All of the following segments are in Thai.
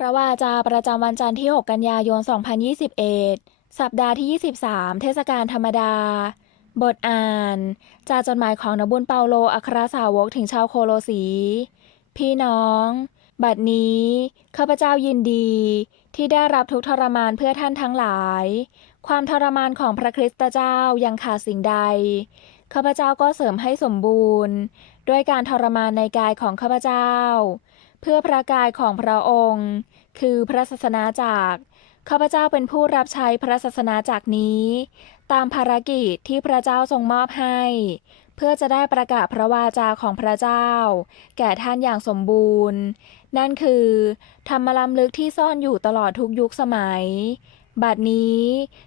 พระวาจาประจำวันจันทร์ที่ 6 กันยายน 2021 สัปดาห์ที่ 23 เทศกาลธรรมดา บทอ่าน จากจดหมายของนบุญเปาโลอัครสาวกถึงชาวโคโลสี พี่น้อง บัดนี้ ข้าพเจ้ายินดี ที่ได้รับทุกทรมานเพื่อท่านทั้งหลาย ความทรมานของพระคริสตเจ้ายังขาดสิ่งใด ข้าพเจ้าก็เสริมให้สมบูรณ์ ด้วยการทรมานในกายของข้าพเจ้า เพื่อพระกายของพระองค์ คือพระศาสนาจักข้าพเจ้าเป็นผู้รับใช้พระศาสนาจักนี้ ตามภารกิจที่พระเจ้าทรงมอบให้ เพื่อจะได้ประกาศพระวาจาของพระเจ้า แก่ท่านอย่างสมบูรณ์ นั่นคือธรรมล้ำลึกที่ซ่อนอยู่ตลอดทุกยุคสมัย บัดนี้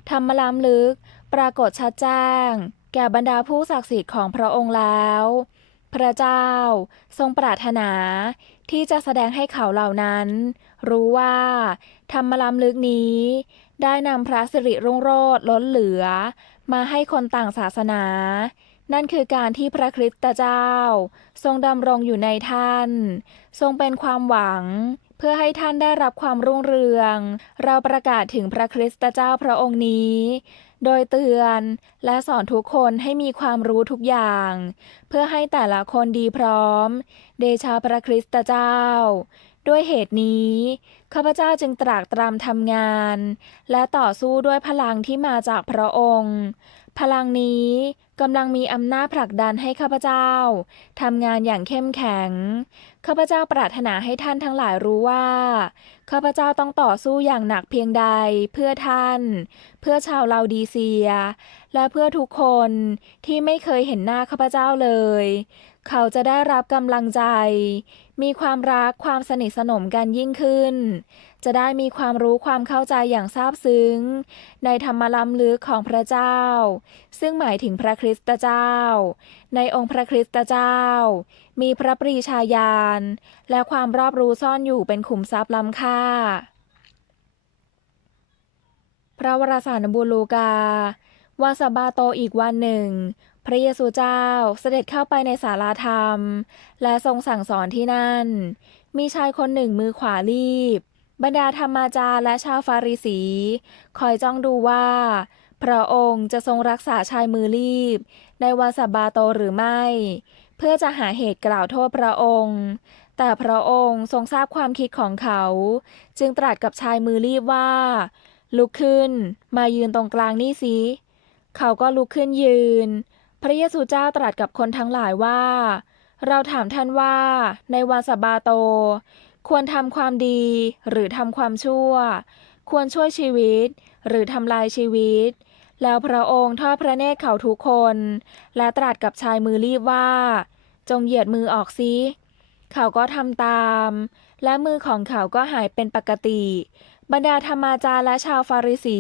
ธรรมล้ำลึกปรากฏชัดแจ้ง แก่บรรดาผู้ศักดิ์สิทธิ์ของพระองค์แล้ว พระเจ้า ทรงปรารถนา ที่จะแสดงให้เขาเหล่านั้น รู้ว่าธรรมล้ำลึกนี้ ได้นำพระสิริรุ่งโรจน์ล้นเหลือ มาให้คนต่างศาสนา นั่นคือการที่พระคริสตเจ้า ทรงดำรงอยู่ในท่าน ทรงเป็นความหวัง พื่อให้ท่านได้รับความรุ่งเรือง เราประกาศถึงพระคริสตเจ้าพระองค์นี้ โดยเตือนและสอนทุกคนให้มีความรู้ทุกอย่าง เพื่อให้แต่ละคนดีพร้อม เดชาพระคริสตเจ้า ด้วยเหตุนี้ข้าพเจ้าจึงตรากตรำทำงาน และต่อสู้ด้วยพลังที่มาจากพระองค์ พลังนี้กำลังมีอำนาจผลักดันให้ข้าพเจ้าทำงานอย่างเข้มแข็ง ข้าพเจ้าปรารถนาให้ท่านทั้งหลายรู้ว่า ข้าพเจ้าต้องต่อสู้อย่างหนักเพียงใดเพื่อท่าน เพื่อชาวลาวดีเซีย และเพื่อทุกคนที่ไม่เคยเห็นหน้าข้าพเจ้าเลย เขาจะได้รับกำลังใจ มีความรักความสนิทสนมกันยิ่งขึ้น จะได้มีความรู้ความเข้าใจอย่างซาบซึ้ง ในธรรมล้ำลึกของพระเจ้า ซึ่งหมายถึงพระคริสตเจ้า ในองค์พระคริสตเจ้า มีพระปรีชาญาณ และความรอบรู้ซ่อนอยู่เป็นขุมทรัพย์ล้ำค่า พระวรสารบุลูกาวันสบาโตอีกวันหนึ่ง พระเยซูเจ้าเสด็จเข้าไปในศาลาธรรม และทรงสั่งสอนที่นั่น มีชายคนหนึ่งมือขวาลีบ บรรดาธรรมาจารย์และชาวฟาริสี คอยจ้องดูว่า พระองค์จะทรงรักษาชายมือลีบ ในวันสับบาโตหรือไม่ เพื่อจะหาเหตุกล่าวโทษพระองค์ แต่พระองค์ทรงทราบความคิดของเขา จึงตรัสกับชายมือลีบว่า ลุกขึ้น มายืนตรงกลางนี่สิเขาก็ลุกขึ้นยืน พระเยซูเจ้าตรัสกับคนทั้งหลายว่า เราถามท่านว่า ในวันสบาโต ควรทำความดีหรือทำความชั่ว ควรช่วยชีวิต หรือทำลายชีวิต แล้วพระองค์ทอดพระเนตรเขาทุกคน และตรัสกับชายมือรีบว่า จงเหยียดมือออกซิเขาก็ทำตาม และมือของเขาก็หายเป็นปกติ บรรดาธรรมาจารและชาวฟาริสี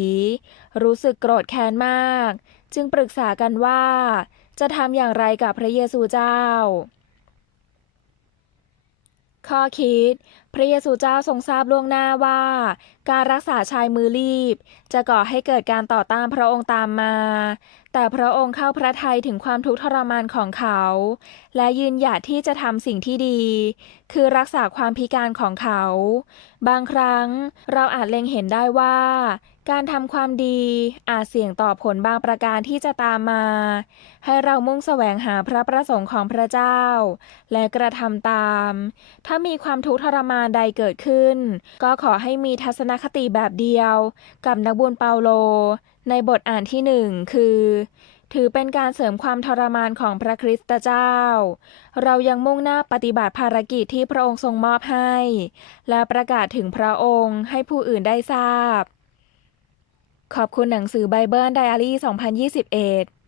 รู้สึกโกรธแค้นมาก จึงปรึกษากันว่า จะทำอย่างไรกับพระเยซูเจ้า ข้อคิด พระเยซูเจ้าทรงทราบล่วงหน้าว่า การรักษาชายมือรีบ จะก่อให้เกิดการต่อต้านพระองค์ตามมา แต่พระองค์เข้าพระทัยถึงความทุกข์ทรมานของเขา และยืนหยัดที่จะทำสิ่งที่ดี คือรักษาความพิการของเขา บางครั้งเราอาจเล็งเห็นได้ว่า การทำความดีอาจเสี่ยงต่อผลบางประการที่จะตามมา ให้เรามุ่งแสวงหาพระประสงค์ของพระเจ้า และกระทำตาม ถ้ามีความทุกข์ทรมานใดเกิดขึ้น ก็ขอให้มีทัศนคติแบบเดียว กับนักบุญเปาโล ในบทอ่านที่หนึ่งคือ ถือเป็นการเสริมความทรมานของพระคริสตเจ้า เรายังมุ่งหน้าปฏิบัติภารกิจที่พระองค์ทรงมอบให้ และประกาศถึงพระองค์ให้ผู้อื่นได้ทราบ ขอบคุณหนังสือไบเบิลไดอารี่ 2021